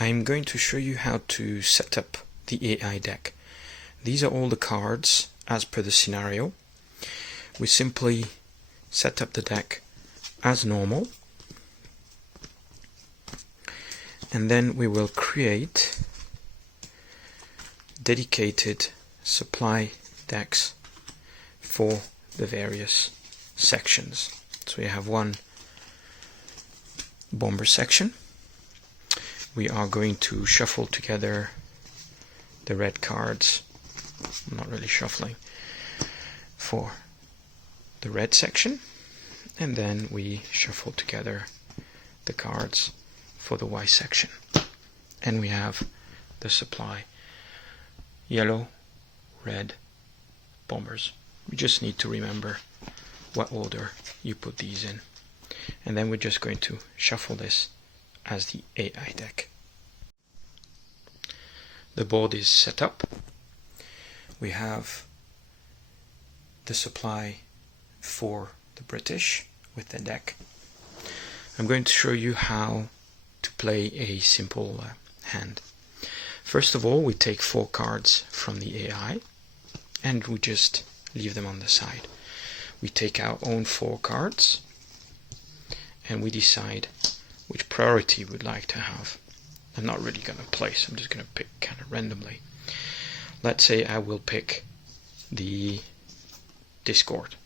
I'm going to show you how to set up the AI deck. These are all the cards as per the scenario. We simply set up the deck as normal, and then we will create dedicated supply decks for the various sections. So we have one bomber section. We are going to shuffle together the red cards. I'm not really shuffling for the red section, and then we shuffle together the cards for the white section, and we have the supply yellow, red bombers. We just need to remember what order you put these in, and then we're just going to shuffle this as the AI deck. The board is set up. We have the supply for the British with the deck. I'm going to show you how to play a simple hand. First of all, we take 4 cards from the AI and we just leave them on the side. We take our own 4 cards and we decide which priority we'd like to have. I'm not really going to place, I'm just going to pick kind of randomly. Let's say I will pick the discord.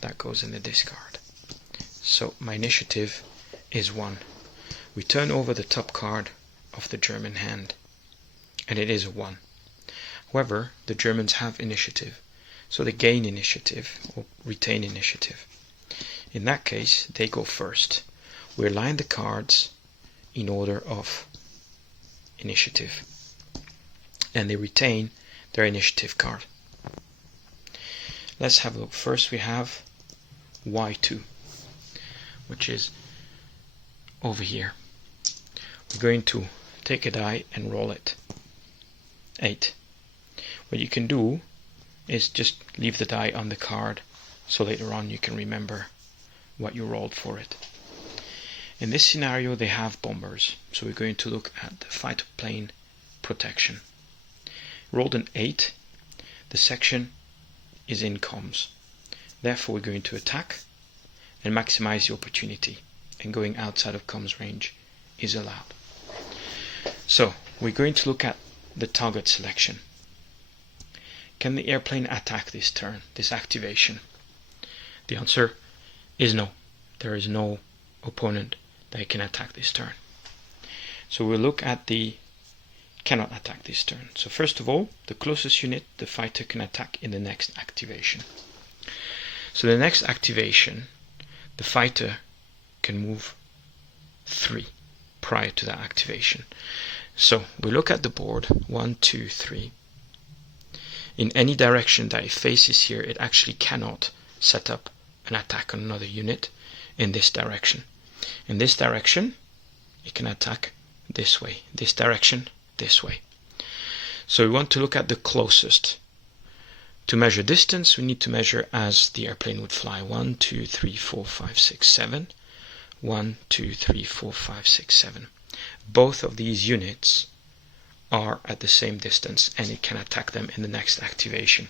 That goes in the discard. So my initiative is 1. We turn over the top card of the German hand, and it is a 1. However, the Germans have initiative, so they gain initiative or retain initiative. In that case, they go first. We align the cards in order of initiative, and they retain their initiative card. Let's have a look. First we have Y2, which is over here. We're going to take a die and roll it. 8. What you can do is just leave the die on the card so later on you can remember what you rolled for it. In this scenario they have bombers, so we're going to look at the fighter plane protection. Rolled an 8, the section is in comms. Therefore we're going to attack and maximize the opportunity, and going outside of comms range is allowed. So we're going to look at the target selection. Can the airplane attack this turn, this activation? The answer is no. There is no opponent that can attack this turn. So we'll look at the cannot attack this turn. So first of all, the closest unit the fighter can attack in the next activation. So the next activation, the fighter can move 3 prior to that activation. So we look at the board, 1, 2, 3. In any direction that it faces here, it actually cannot set up an attack on another unit in this direction. In this direction, it can attack this way. This direction, this way. So we want to look at the closest. To measure distance, we need to measure as the airplane would fly. 1, 2, 3, 4, 5, 6, 7. 1, 2, 3, 4, 5, 6, 7. Both of these units are at the same distance, and it can attack them in the next activation.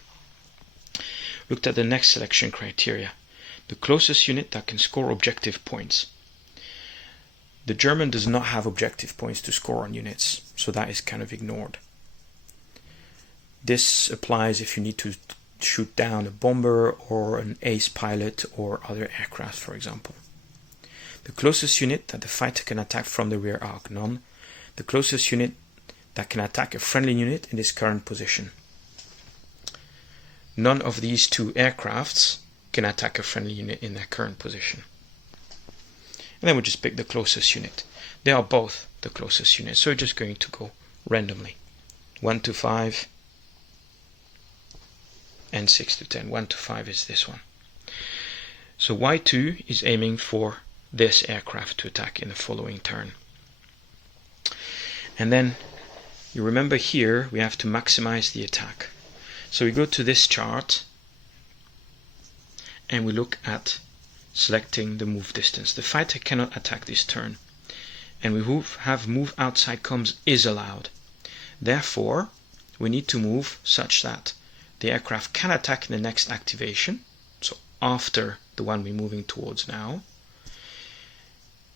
Looked at the next selection criteria. The closest unit that can score objective points. The German does not have objective points to score on units, so that is kind of ignored. This applies if you need to shoot down a bomber or an ace pilot or other aircraft, for example. The closest unit that the fighter can attack from the rear arc, none. The closest unit that can attack a friendly unit in its current position. None of these 2 aircrafts can attack a friendly unit in their current position. And then we just pick the closest unit. They are both the closest unit, so we're just going to go randomly. 1 to 5 and 6 to 10. 1 to 5 is this one. So Y2 is aiming for this aircraft to attack in the following turn. And then you remember here we have to maximize the attack. So we go to this chart and we look at selecting the move distance. The fighter cannot attack this turn, and we have move outside comms is allowed. Therefore, we need to move such that the aircraft can attack in the next activation, so after the one we're moving towards now.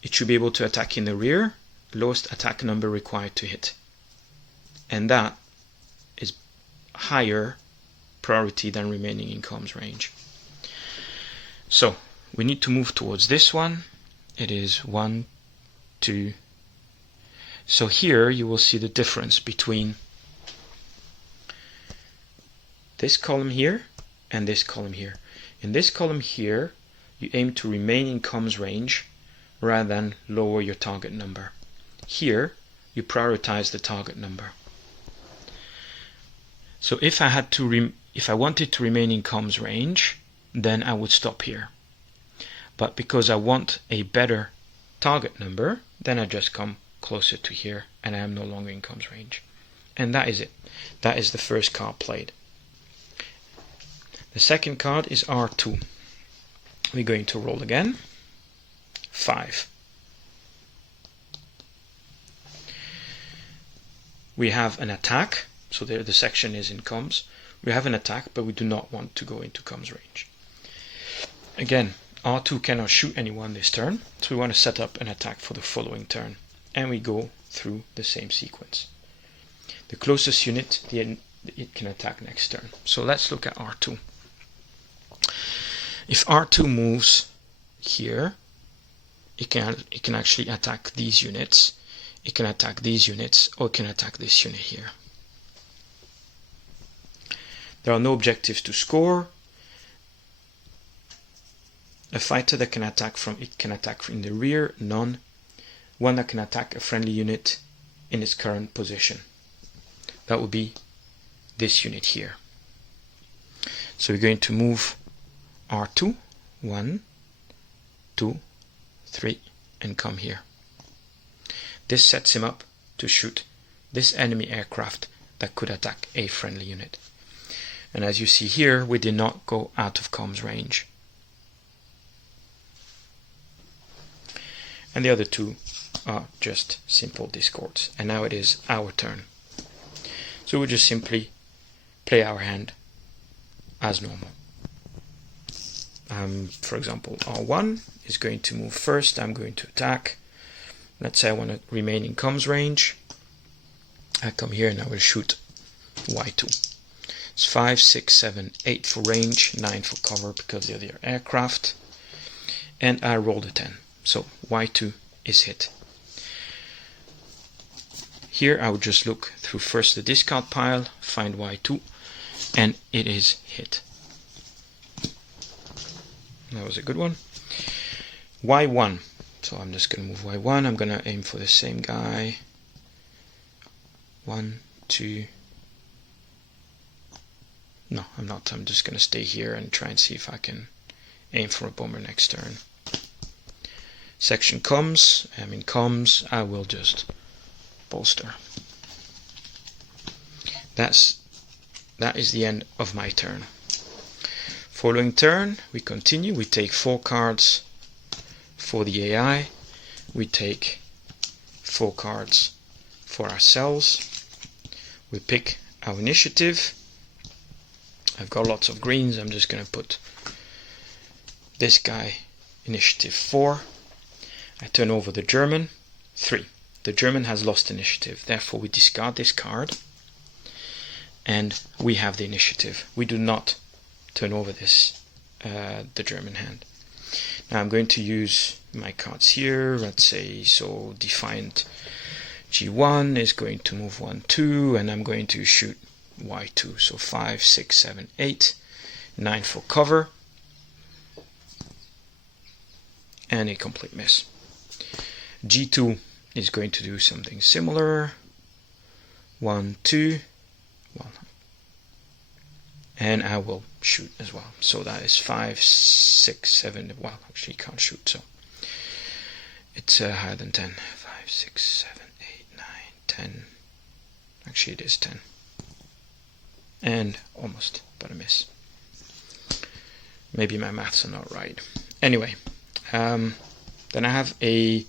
It should be able to attack in the rear, lowest attack number required to hit. And that is higher priority than remaining in comms range. So we need to move towards this one. It is 1, 2. So here you will see the difference between this column here and this column here. In this column here, you aim to remain in comms range rather than lower your target number. Here, you prioritize the target number. So if I wanted to remain in comms range, then I would stop here. But because I want a better target number, then I just come closer to here and I am no longer in comms range. And that is it. That is the first card played. The second card is R2. We're going to roll again. 5. We have an attack, so there the section is in comms. We have an attack, but we do not want to go into comms range. Again, R2 cannot shoot anyone this turn, so we want to set up an attack for the following turn. And we go through the same sequence. The closest unit, it can attack next turn. So let's look at R2. If R2 moves here, it can actually attack these units. It can attack these units, or it can attack this unit here. There are no objectives to score. A fighter that can attack can attack in the rear, none. One that can attack a friendly unit in its current position. That would be this unit here. So we're going to move R2, 1, 2, 3, and come here. This sets him up to shoot this enemy aircraft that could attack a friendly unit. And as you see here, we did not go out of comms range. And the other two are just simple discords. And now it is our turn. So we'll just simply play our hand as normal. For example, R1 is going to move first. I'm going to attack. Let's say I want to remain in comms range. I come here and I will shoot Y2. It's 5, 6, 7, 8 for range, 9 for cover because they're their aircraft. And I rolled a 10. So Y2 is hit. Here I would just look through first the discard pile, find Y2, and it is hit. That was a good one. Y1. So I'm just going to move Y1. I'm going to aim for the same guy. 1, 2. No, I'm not. I'm just going to stay here and try and see if I can aim for a bomber next turn. Section comms. I'm in comms. I will just bolster. That is the end of my turn. Following turn, we continue. We take 4 cards for the AI. We take 4 cards for ourselves. We pick our initiative. I've got lots of greens. I'm just going to put this guy initiative 4. I turn over the German 3. The German has lost initiative. Therefore, we discard this card. And we have the initiative. We do not turn over this the German hand. Now I'm going to use my cards here. Let's say so Defiant G1 is going to move 1, 2, and I'm going to shoot Y2. So 5, 6, 7, 8, 9 for cover, and a complete miss. G2 is going to do something similar. 1, 2. Well, and I will shoot as well. So that is 5, 6, 7. Well, actually, you can't shoot, so it's higher than 10. 5, 6, 7, 8, 9, 10. Actually, it is 10. And almost, but a miss. Maybe my maths are not right. Anyway, then I have a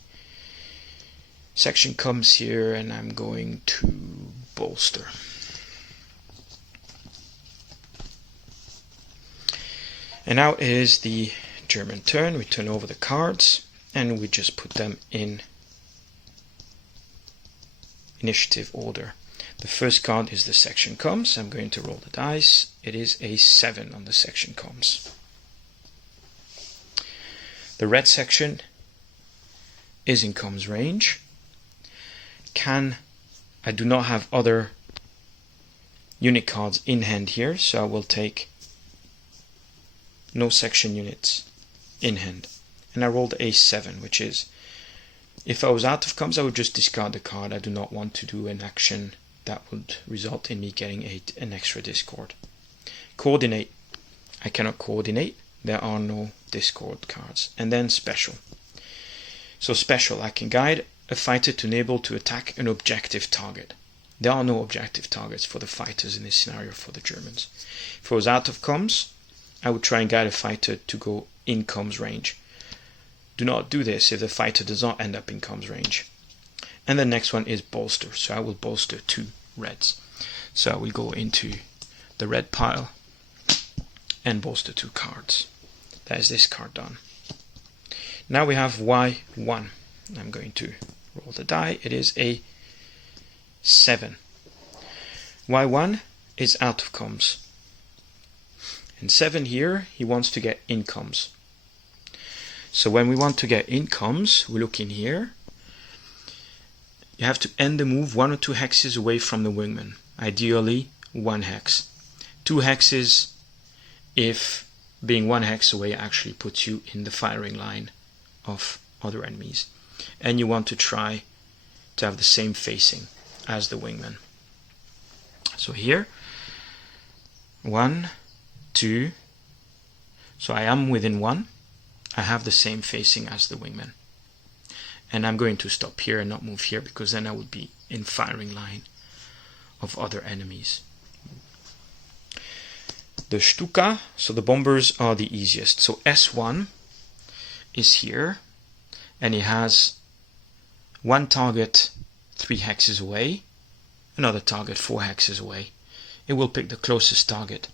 section comes here, and I'm going to bolster. And now is the German turn. We turn over the cards and we just put them in initiative order. The first card is the section comes. I'm going to roll the dice. It is a 7 on the section comes. The red section is in comes range. I do not have other unit cards in hand here, so I will take no section units in hand. And I rolled a 7, which is, if I was out of comes, I would just discard the card. I do not want to do an action that would result in me getting an extra discord. Coordinate. I cannot coordinate. There are no discord cards. And then special. So special, I can guide a fighter to enable to attack an objective target. There are no objective targets for the fighters in this scenario for the Germans. If I was out of comms, I would try and guide a fighter to go in comms range. Do not do this if the fighter does not end up in comms range. And the next one is bolster. So I will bolster 2 reds. So I will go into the red pile and bolster 2 cards. That is this card done. Now we have Y1. I'm going to roll the die. It is a 7. Y1 is out of comms. And 7 here, he wants to get in comms. So when we want to get in comms, we look in here. You have to end the move 1 or 2 hexes away from the wingman. Ideally 1 hex. 2 hexes if being 1 hex away actually puts you in the firing line of other enemies. And you want to try to have the same facing as the wingman. So here, 1, 2, so I am within 1. I have the same facing as the wingman. And I'm going to stop here and not move here, because then I would be in firing line of other enemies. The Stuka, so the bombers are the easiest. So S1 is here, and he has 1 target 3 hexes away, another target 4 hexes away. It will pick the closest target,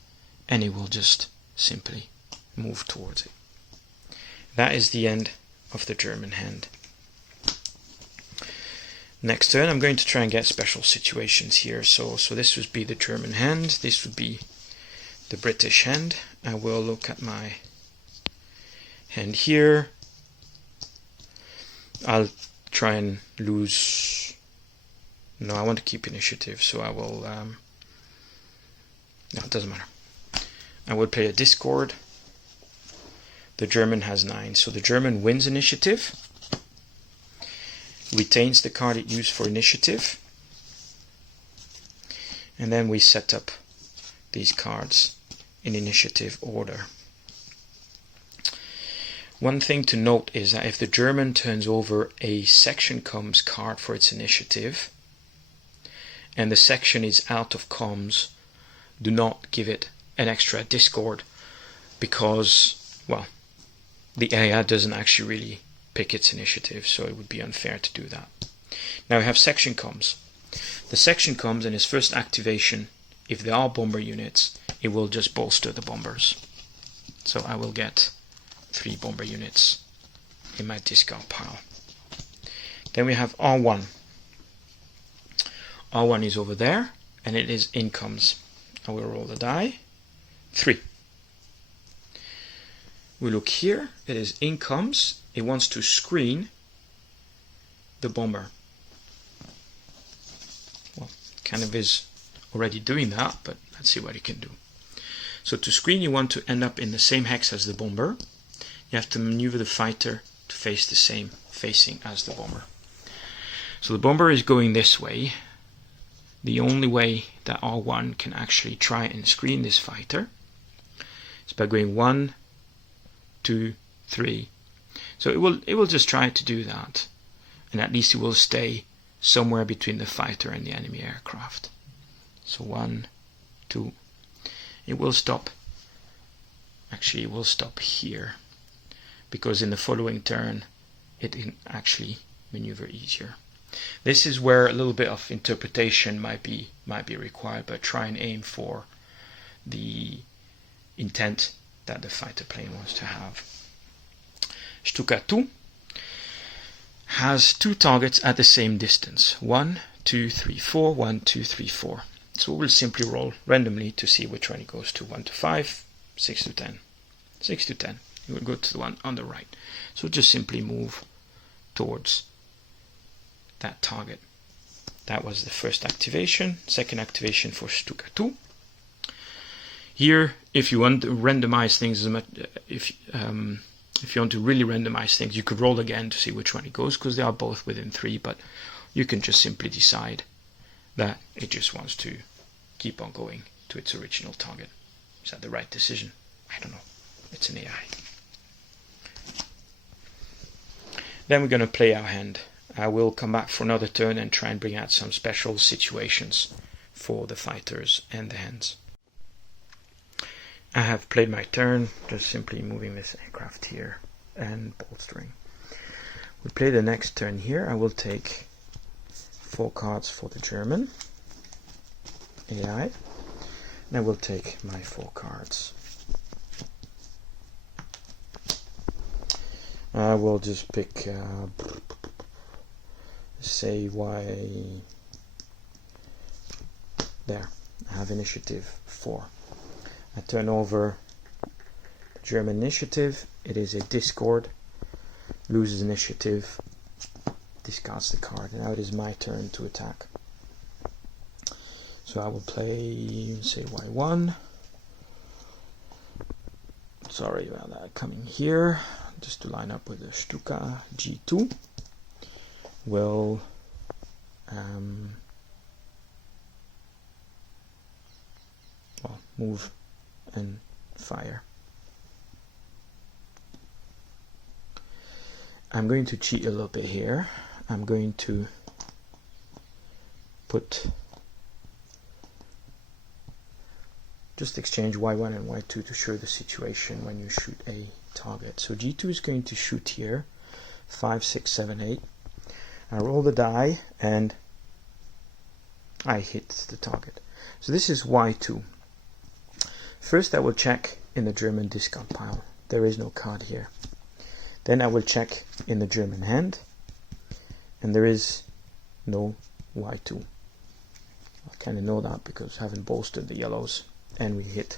and it will just simply move towards it. That is the end of the German hand. Next turn, I'm going to try and get special situations here. So this would be the German hand. This would be the British hand. I will look at my hand here. I'll try and lose. No, I want to keep initiative, so I will. No, it doesn't matter. I would play a discord. The German has 9, so the German wins initiative, retains the card it used for initiative, and then we set up these cards in initiative order. One thing to note is that if the German turns over a section comms card for its initiative, and the section is out of comms, do not give it an extra discord, because, well, the AI doesn't actually really pick its initiative, so it would be unfair to do that. Now we have section comms. The section comms in its first activation, if there are bomber units, it will just bolster the bombers. So I will get 3 bomber units in my discard pile. Then we have R1. R1 is over there, and it is in comms. I will roll the die. 3. We look here, it is in comms. It wants to screen the bomber. Well, kind of is already doing that, but let's see what it can do. So to screen, you want to end up in the same hex as the bomber. You have to maneuver the fighter to face the same facing as the bomber. So the bomber is going this way. The only way that R1 can actually try and screen this fighter is by going 1, 2, 3. So it will just try to do that, and at least it will stay somewhere between the fighter and the enemy aircraft. So 1, 2. It will stop. Actually, it will stop here, because in the following turn it can actually maneuver easier. This is where a little bit of interpretation might be required, but try and aim for the intent that the fighter plane wants to have. Stuka 2 has 2 targets at the same distance. 1, 2, 3, 4, 1, 2, 3, 4. So we'll simply roll randomly to see which one it goes to. 1 to 5, 6 to 10. 6 to 10. It will go to the one on the right. So just simply move towards that target. That was the first activation. Second activation for Stuka 2. Here, if you want to randomize things, if you want to really randomize things, you could roll again to see which one it goes, because they are both within 3, but you can just simply decide that it just wants to keep on going to its original target. Is that the right decision? I don't know. It's an AI. Then we're going to play our hand. I will come back for another turn and try and bring out some special situations for the fighters and the hands. I have played my turn, just simply moving this aircraft here and bolstering. We play the next turn here. I will take 4 cards for the German AI, and I will take my 4 cards. I will just pick, say why, there, I have initiative 4. I turn over the German initiative. It is a discord, loses initiative, discards the card. And now it is my turn to attack. So I will play, say, Y1. Sorry about that. Coming here, just to line up with the Stuka G2. Will move and fire. I'm going to cheat a little bit here. I'm going to just exchange Y1 and Y2 to show the situation when you shoot a target. So G2 is going to shoot here, 5, 6, 7, 8. I roll the die and I hit the target. So this is Y2. First I will check in the German discard pile. There is no card here. Then I will check in the German hand, and there is no Y2. I kind of know that because I haven't bolstered the yellows and we hit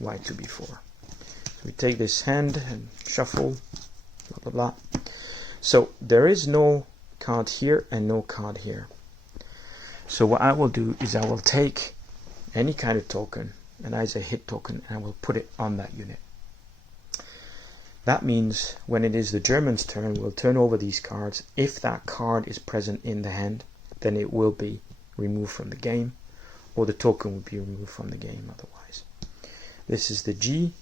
Y2 before. So we take this hand and shuffle, blah blah blah. So there is no card here and no card here. So what I will do is I will take any kind of token, and as a hit token, and I will put it on that unit. That means when it is the German's turn, we'll turn over these cards. If that card is present in the hand, then it will be removed from the game, or the token will be removed from the game otherwise. This is the G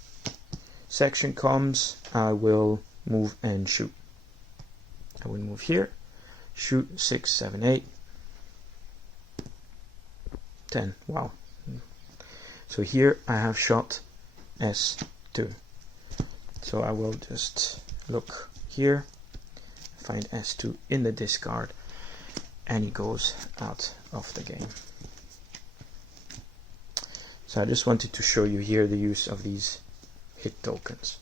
section comes. I will move and shoot. I will move here, shoot 6, 7, 8, 10. Wow. So here I have shot S2. So I will just look here, find S2 in the discard, and he goes out of the game. So I just wanted to show you here the use of these hit tokens.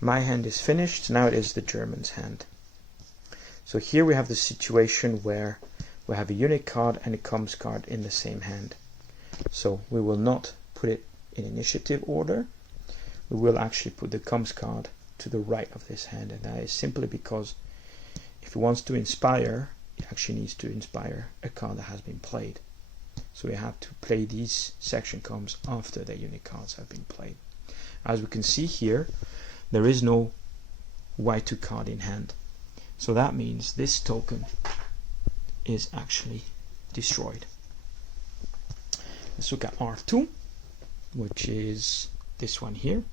My hand is finished. Now it is the German's hand. So here we have the situation where we have a unit card and a comms card in the same hand. So we will not put it in initiative order. We will actually put the comms card to the right of this hand, and that is simply because if he wants to inspire, he actually needs to inspire a card that has been played. So we have to play these section comms after the unit cards have been played. As we can see here, there is no Y2 card in hand. So that means this token is actually destroyed. Let's look at R2, which is this one here.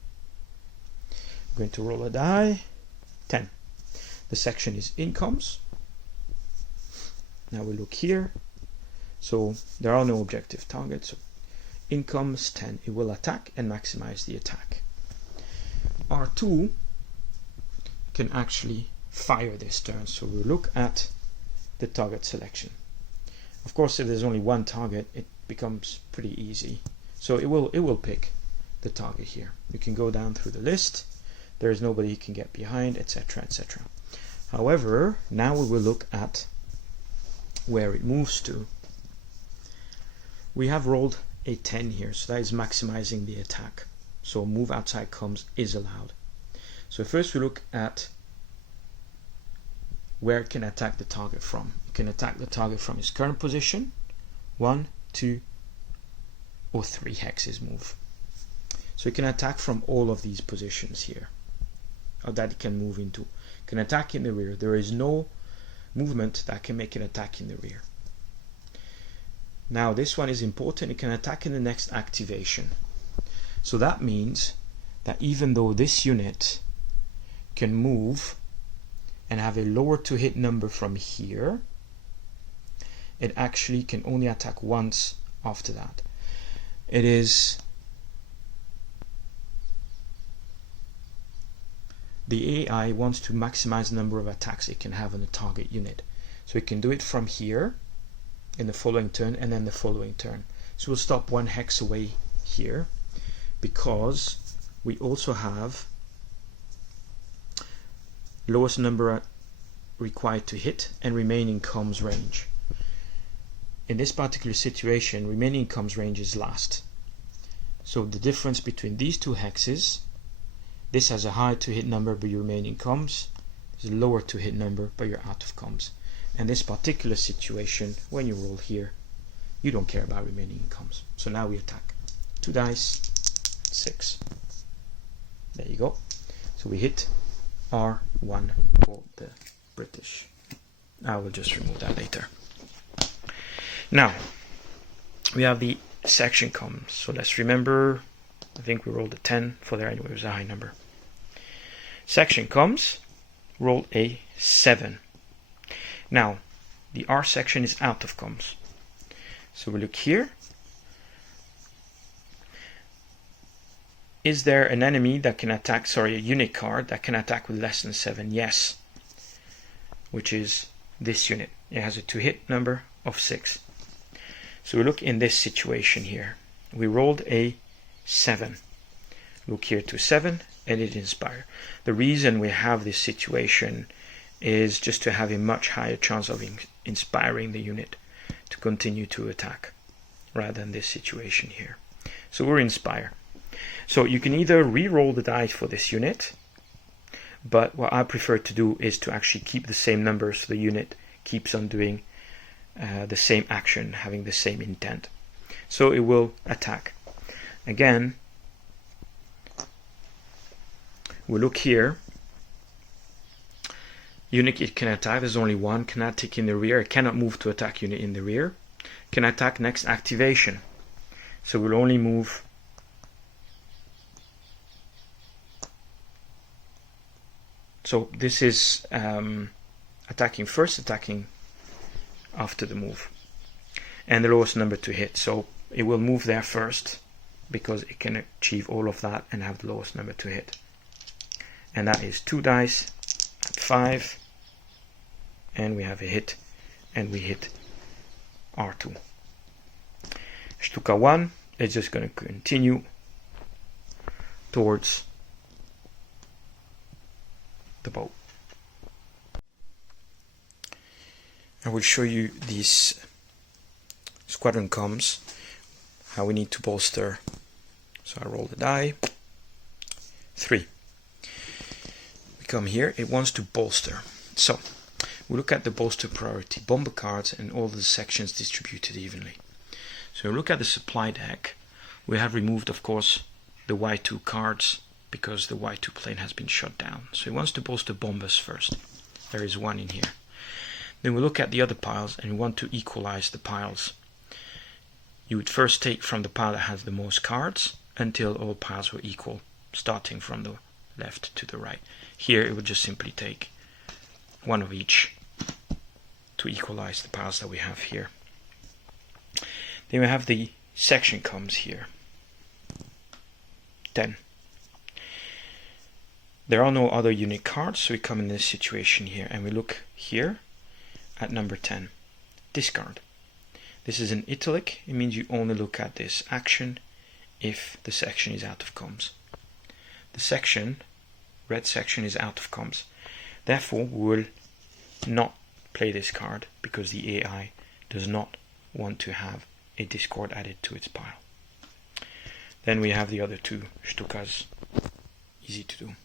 I'm going to roll a die. 10. The section is incomes. Now we look here. So there are no objective targets. So incomes 10. It will attack and maximize the attack. R2 can actually fire this turn. So we look at the target selection. Of course, if there's only one target, it becomes pretty easy. So it will pick the target here. You can go down through the list. There is nobody you can get behind, etc., etc. However, now we will look at where it moves to. We have rolled a 10 here, so that is maximizing the attack. So move outside comms is allowed. So first we look at where it can attack the target from. You can attack the target from his current position, 1, 2, or 3 hexes move. So you can attack from all of these positions here, or that it can move into. It can attack in the rear. There is no movement that can make an attack in the rear. Now this one is important. It can attack in the next activation. So that means that even though this unit can move and have a lower to hit number from here, it actually can only attack once after that. It is the AI wants to maximize the number of attacks it can have on the target unit. So it can do it from here in the following turn and then the following turn. So we'll stop 1 hex away here because we also have lowest number required to hit and remaining comms range. In this particular situation, remaining comms range is last. So the difference between these two hexes, this has a high to hit number but your remaining comms, there's a lower to hit number but you're out of comms. And this particular situation, when you roll here, you don't care about remaining comms. So now we attack. 2 dice, 6. There you go. So we hit R1 for the British. I will just remove that later. Now, we have the section comms. So let's remember, I think we rolled a 10 for there anyway, it was a high number. Section comms, roll a 7. Now, the R section is out of comms. So we look here. Is there an enemy that can attack, a unit card that can attack with less than 7? Yes. Which is this unit. It has a to hit number of 6. So we look in this situation here. We rolled a 7. Look here to 7 and it inspire. The reason we have this situation is just to have a much higher chance of inspiring the unit to continue to attack rather than this situation here. So we're inspire. So you can either re-roll the dice for this unit, but what I prefer to do is to actually keep the same number so the unit keeps on doing the same action, having the same intent. So it will attack. Again, we look here. Unit it can attack, there's only one, cannot tick in the rear, it cannot move to attack unit in the rear. Can attack next activation. So we'll only move so this is attacking first, attacking after the move. And the lowest number to hit. So it will move there first because it can achieve all of that and have the lowest number to hit. And that is 2 dice at 5. And we have a hit. And we hit R2. Stuka 1 is just going to continue towards the bow. I will show you these squadron comms, how we need to bolster. So I roll the die. 3. We come here, it wants to bolster. So we look at the bolster priority, bomber cards and all the sections distributed evenly. So look at the supply deck. We have removed, of course, the Y2 cards because the Y2 plane has been shut down. So it wants to bolster bombers first. There is one in here. Then we look at the other piles and we want to equalize the piles. You would first take from the pile that has the most cards until all piles were equal, starting from the left to the right. Here it would just simply take one of each to equalize the piles that we have here. Then we have the section comms here. 10. There are no other unit cards, so we come in this situation here and we look here. at number 10, discard. This is in italic. It means you only look at this action if the section is out of comms. The section, red section, is out of comms. Therefore, we will not play this card because the AI does not want to have a discard added to its pile. Then we have the other two shtukas, easy to do.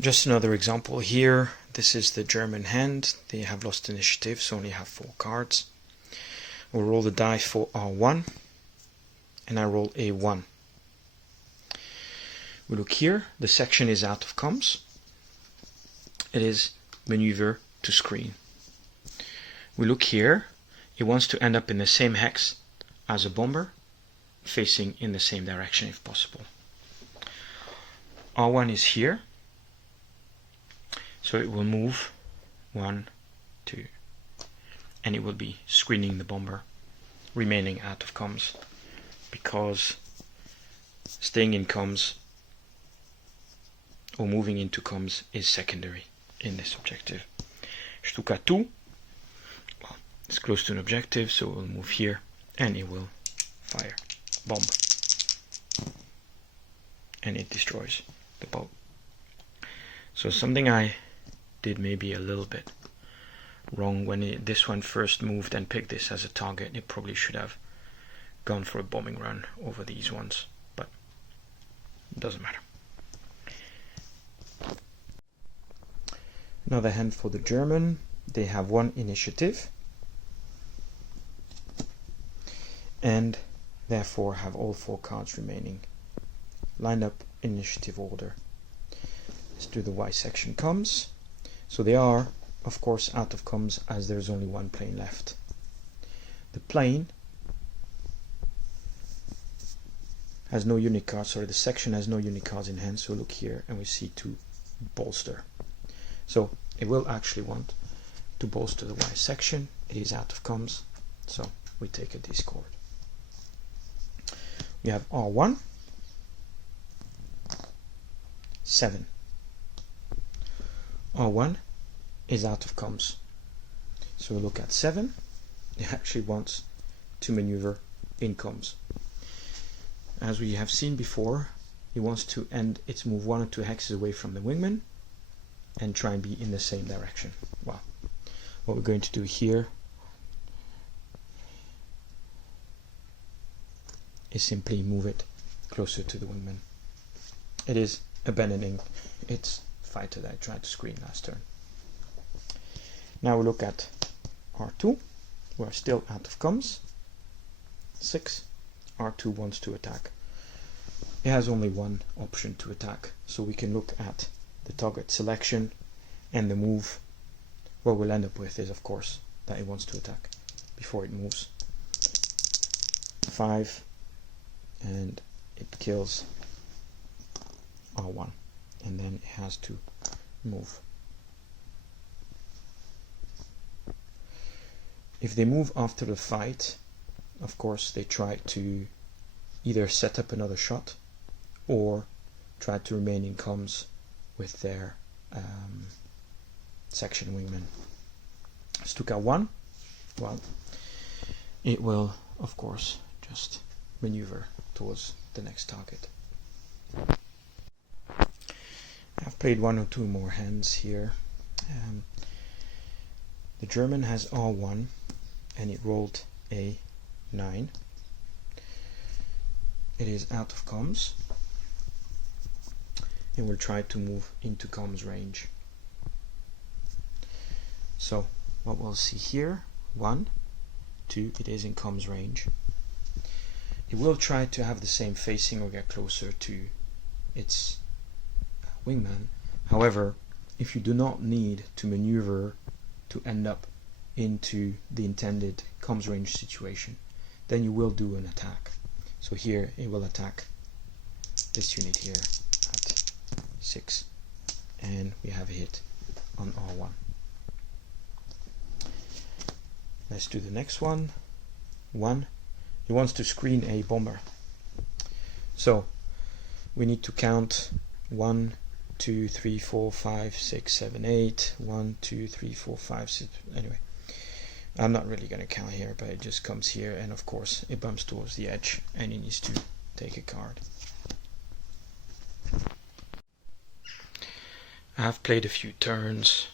Just another example here. This is the German hand. They have lost initiative, so only have 4 cards. We'll roll the die for R1, and I roll A1. We look here, the section is out of comms. It is maneuver to screen. We look here, it wants to end up in the same hex as a bomber, facing in the same direction if possible. R1 is here, so it will move 1, 2, and it will be screening the bomber, remaining out of comms, because staying in comms or moving into comms is secondary in this objective. Shtuka 2, well, it's close to an objective, so it will move here and it will fire bomb, and it destroys the boat. So something I did maybe a little bit wrong when this one first moved and picked this as a target. It probably should have gone for a bombing run over these ones, but it doesn't matter. Another hand for the German. They have 1 initiative and therefore have all 4 cards remaining. Line up initiative order. Let's do the Y section comms. So they are, of course, out of comms as there's only 1 plane left. The plane has no unit cards, sorry, the section has no unit cards in hand, so look here and we see to bolster. So it will actually want to bolster the Y section. It is out of comms, so we take a discord. We have R1, 7. R1 is out of comms, so we look at 7. It actually wants to maneuver in comms. As we have seen before, it wants to end its move 1 or 2 hexes away from the wingman and try and be in the same direction. Well, what we're going to do here is simply move it closer to the wingman. It is abandoning its fighter that I tried to screen last turn. Now we look at R2. We're still out of comms. 6. R2 wants to attack. It has only 1 option to attack, so we can look at the target selection and the move. What we'll end up with is, of course, that it wants to attack before it moves. 5, and it kills R1, and then it has to move. If they move after the fight, of course they try to either set up another shot or try to remain in comms with their section wingman. Stuka 1, well, it will of course just maneuver towards the next target. I've played 1 or 2 more hands here. The German has R1 and it rolled a 9. It is out of comms and will try to move into comms range. So what we'll see here, 1, 2, it is in comms range. It will try to have the same facing or get closer to its wingman. However, if you do not need to maneuver to end up into the intended comms range situation, then you will do an attack. So here it will attack this unit here at 6, and we have a hit on R1. Let's do the next one. 1. He wants to screen a bomber. So we need to count 1, 2, 3, 4, 5, 6, 7, 8. 1, 2, 3, 4, 5, 6. Anyway, I'm not really going to count here, but it just comes here, and of course it bumps towards the edge, and he needs to take a card. I have played a few turns.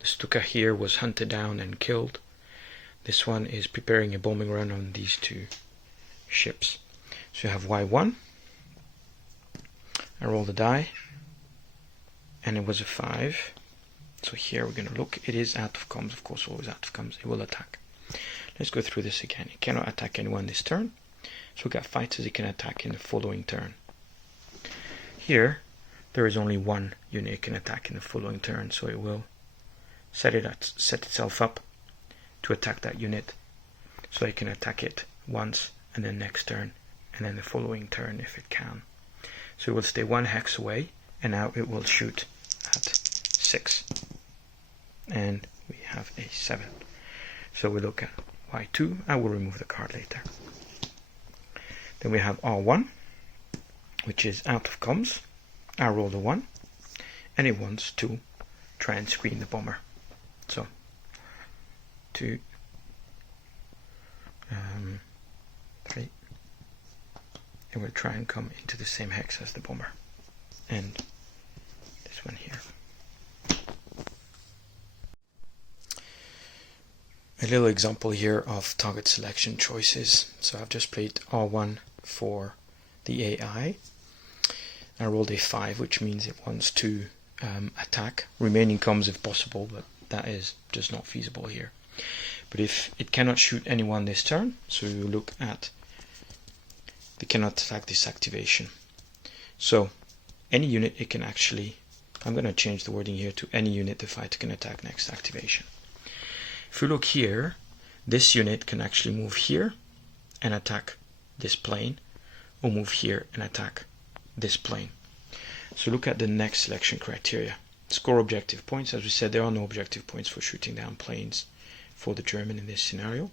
The Stuka here was hunted down and killed. This one is preparing a bombing run on these two ships. So you have Y1. I roll the die, and it was a 5. So here we're going to look. It is out of comms, of course, always out of comms. It will attack. Let's go through this again. It cannot attack anyone this turn. So we got fighters it can attack in the following turn. Here, there is only one unit it can attack in the following turn, so it will set itself up to attack that unit. So it can attack it once, and then next turn, and then the following turn if it can. So it will stay 1 hex away, and now it will shoot at 6. And we have a 7. So we look at Y2. I will remove the card later. Then we have R1, which is out of comms. I roll the 1, and it wants to try and screen the bomber. So 2, 3. It will try and come into the same hex as the bomber, and this one here. A little example here of target selection choices. So I've just played R1 for the AI. I rolled a 5, which means it wants to attack remaining comms if possible, but that is just not feasible here. But if it cannot shoot anyone this turn, so you look at they cannot attack this activation. So any unit it can actually, I'm going to change the wording here to any unit the fighter can attack next activation. If you look here, this unit can actually move here and attack this plane, or move here and attack this plane. So look at the next selection criteria. Score objective points. As we said, there are no objective points for shooting down planes for the German in this scenario.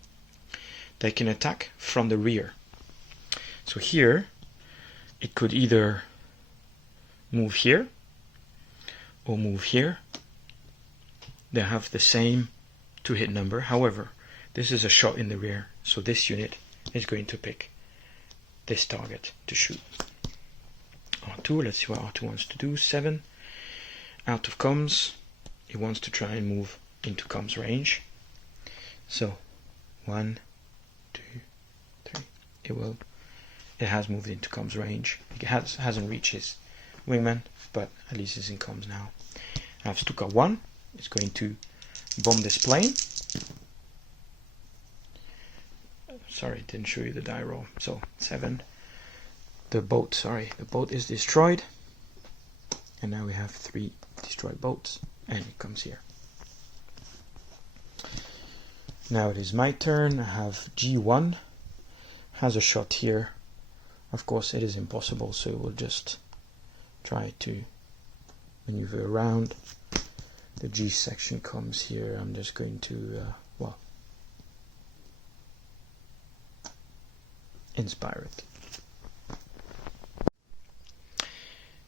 They can attack from the rear. So here, it could either move here or move here. They have the same to hit number. However, this is a shot in the rear, so this unit is going to pick this target to shoot. R2, let's see what R2 wants to do. 7, out of comms. It wants to try and move into comms range. So 1, 2, 3. It has moved into comms range. It hasn't reached his wingman, but at least it's in comms now. I have Stuka 1. It's going to bomb this plane. Sorry, didn't show you the die roll. So 7. The boat is destroyed. And now we have 3 destroyed boats. And it comes here. Now it is my turn. I have G1. Has a shot here. Of course it is impossible, so we'll just try to maneuver around. The G section comes here. I'm just going to, inspire it.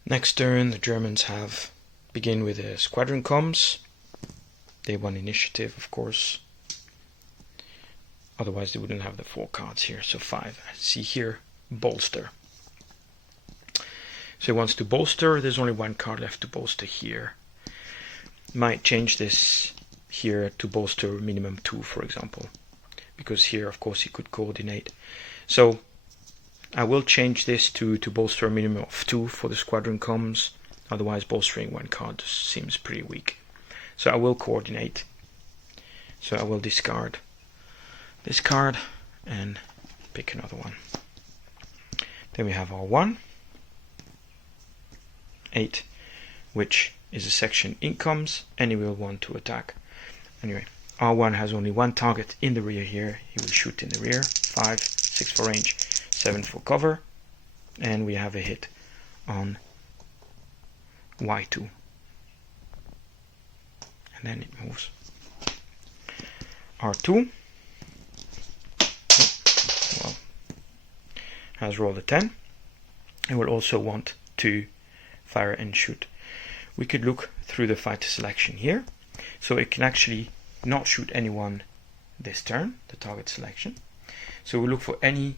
Next turn, the Germans begin with a squadron comms. They won initiative, of course. Otherwise they wouldn't have the 4 cards here. So 5. I see here, bolster. So he wants to bolster. There's only 1 card left to bolster here. Might change this here to bolster minimum 2, for example. Because here, of course, he could coordinate. So I will change this to bolster a minimum of 2 for the squadron comms. Otherwise, bolstering 1 card seems pretty weak. So I will coordinate. So I will discard this card and pick another one. Then we have R1, 8, which is a section in comms, and he will want to attack. Anyway, R1 has only 1 target in the rear here. He will shoot in the rear. 5, 6 for range, 7 for cover, and we have a hit on Y2. And then it moves. R2 has rolled a 10. It will also want to fire and shoot we could look through the fighter selection here. So it can actually not shoot anyone this turn, the target selection. So we look for any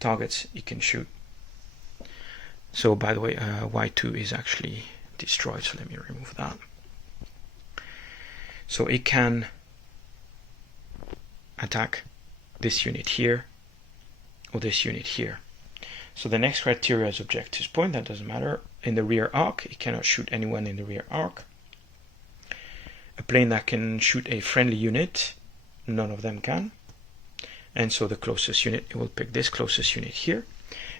targets it can shoot. So by the way, Y2 is actually destroyed, so let me remove that. So it can attack this unit here or this unit here. So the next criteria is objectives point, that doesn't matter. In the rear arc, it cannot shoot anyone in the rear arc. A plane that can shoot a friendly unit, none of them can. And so the closest unit, it will pick this closest unit here,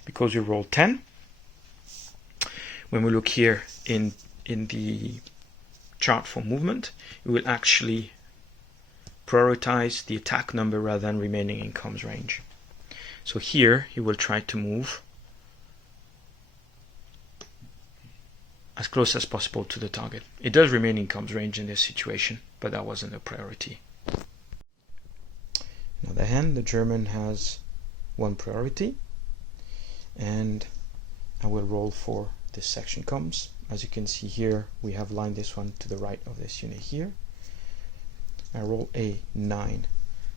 because we roll 10. When we look here in the chart for movement, it will actually prioritize the attack number rather than remaining in comms range. So here he will try to move as close as possible to the target. It does remain in comms range in this situation, but that wasn't a priority. On the other hand, the German has one priority, and I will roll for this section comms. As you can see here, we have lined this one to the right of this unit here. I roll a 9.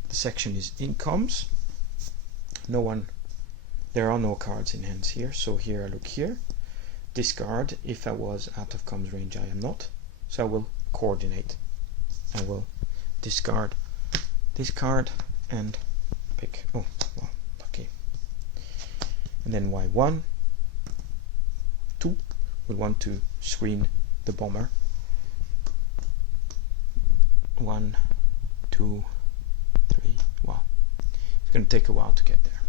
The section is in comms. There are no cards in hands here, so here I look here. Discard. If I was out of comms range, I am not. So I will coordinate. I will discard this card and pick, oh, well, okay. And then Y1, 2, we want to screen the bomber. 1, 2, 3, wow. It's going to take a while to get there.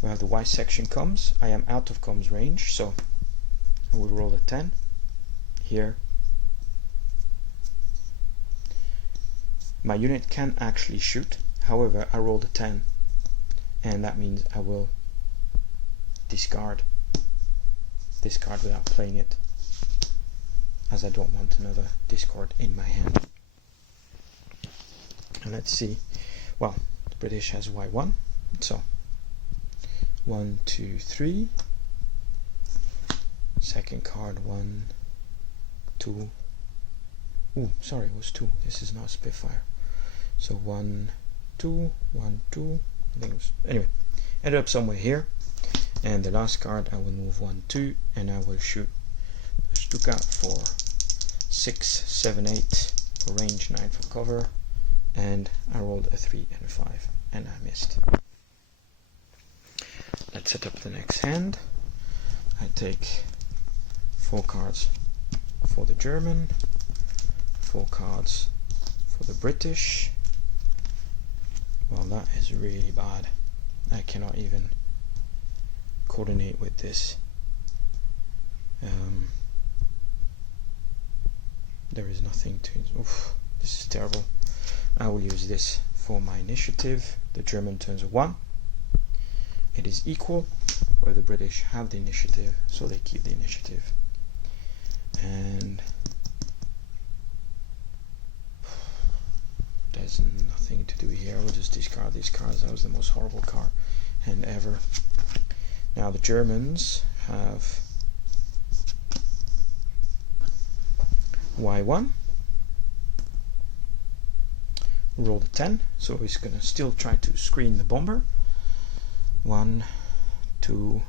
We have the Y section comms. I am out of comms range, so I will roll a 10 here. My unit can actually shoot, however I rolled a 10, and that means I will discard this card without playing it, as I don't want another discard in my hand. And let's see, well, the British has Y1, so 1, 2, 3. Second card, 1, 2. Ooh, sorry, it was 2. This is not Spitfire. So 1, 2, 1, 2. I think it was, anyway, ended up somewhere here. And the last card, I will move 1, 2, and I will shoot the Stuka for 6, 7, 8 for range, 9 for cover, and I rolled a 3 and a 5, and I missed. Let's set up the next hand. I take 4 cards for the German, 4 cards for the British. Well, that is really bad. I cannot even coordinate with this. There is nothing to... Oof, this is terrible. I will use this for my initiative. The German turns a 1. It is equal, where the British have the initiative, so they keep the initiative. And there's nothing to do here. I will just discard these cards. That was the most horrible card hand ever. Now the Germans have Y1. Roll the 10, so he's going to still try to screen the bomber. 1, 2,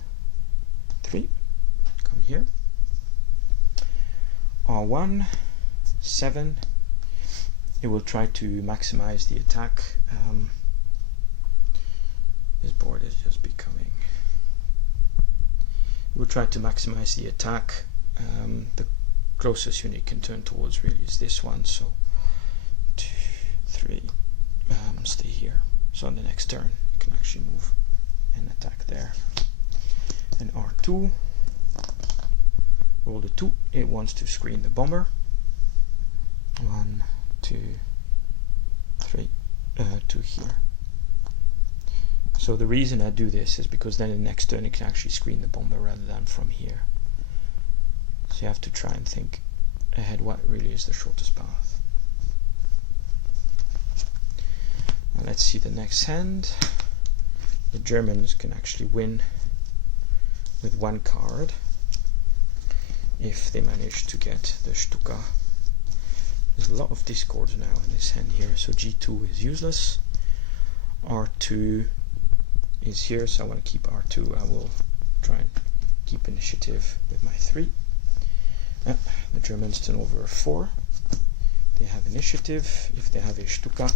3. Come here. R1, 7. It will try to maximize the attack. This board is just becoming... We'll try to maximize the attack. The closest unit can turn towards really is this one, so 2, 3, stay here. So on the next turn you can actually move and attack there. And R2, roll the 2, it wants to screen the bomber. 1, 2, 3, 2 here. So the reason I do this is because then the next turn you can actually screen the bomber rather than from here. So you have to try and think ahead what really is the shortest path. Now let's see the next hand. The Germans can actually win with 1 card. if they manage to get the Stuka. There's a lot of discords now in this hand here, so G2 is useless. R2 is here, so I want to keep R2. I will try and keep initiative with my 3. The Germans turn over a 4. They have initiative. If they have a Stuka,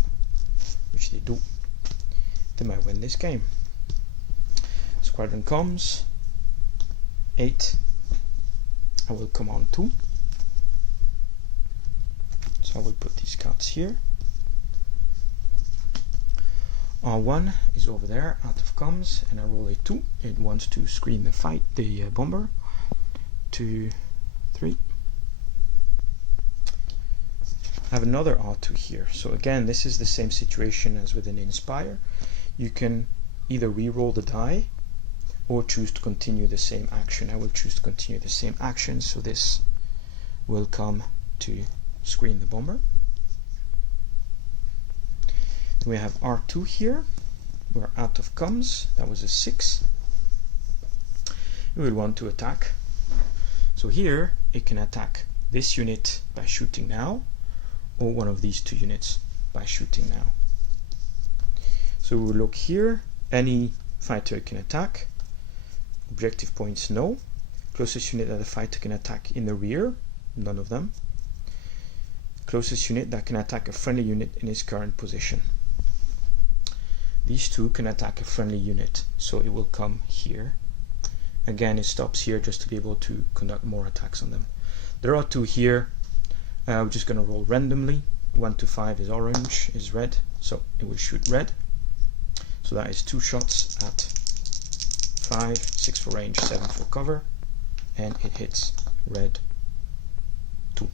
which they do, they might win this game. Squadron comes. 8. I will come on 2. So I will put these cards here. R1 is over there, out of comms, and I roll a 2. It wants to screen the bomber. 2, 3. I have another R2 here. So again, this is the same situation as with an Inspire. You can either re-roll the die or choose to continue the same action. I will choose to continue the same action, so this will come to screen the bomber. Then we have R2 here. We're out of comms. That was a 6. We will want to attack. So here it can attack this unit by shooting now, or one of these 2 units by shooting now. So we will look here. Any fighter can attack. Objective points, no. Closest unit that a fighter can attack in the rear, none of them. Closest unit that can attack a friendly unit in its current position. These 2 can attack a friendly unit, so it will come here. Again, it stops here just to be able to conduct more attacks on them. There are 2 here. We're just going to roll randomly. 1 to 5 is orange, is red, so it will shoot red. So that is 2 shots at 5, 6 for range, 7 for cover, and it hits red 2,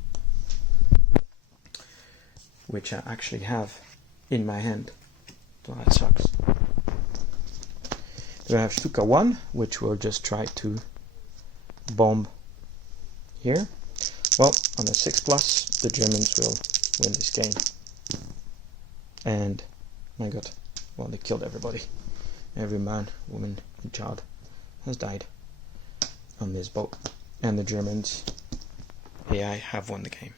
which I actually have in my hand, so that sucks. Then I have Stuka 1, which will just try to bomb here. Well, on a 6+, the Germans will win this game. And, my god, well, they killed everybody. Every man, woman, and child has died on this boat. And the Germans, AI, have won the game.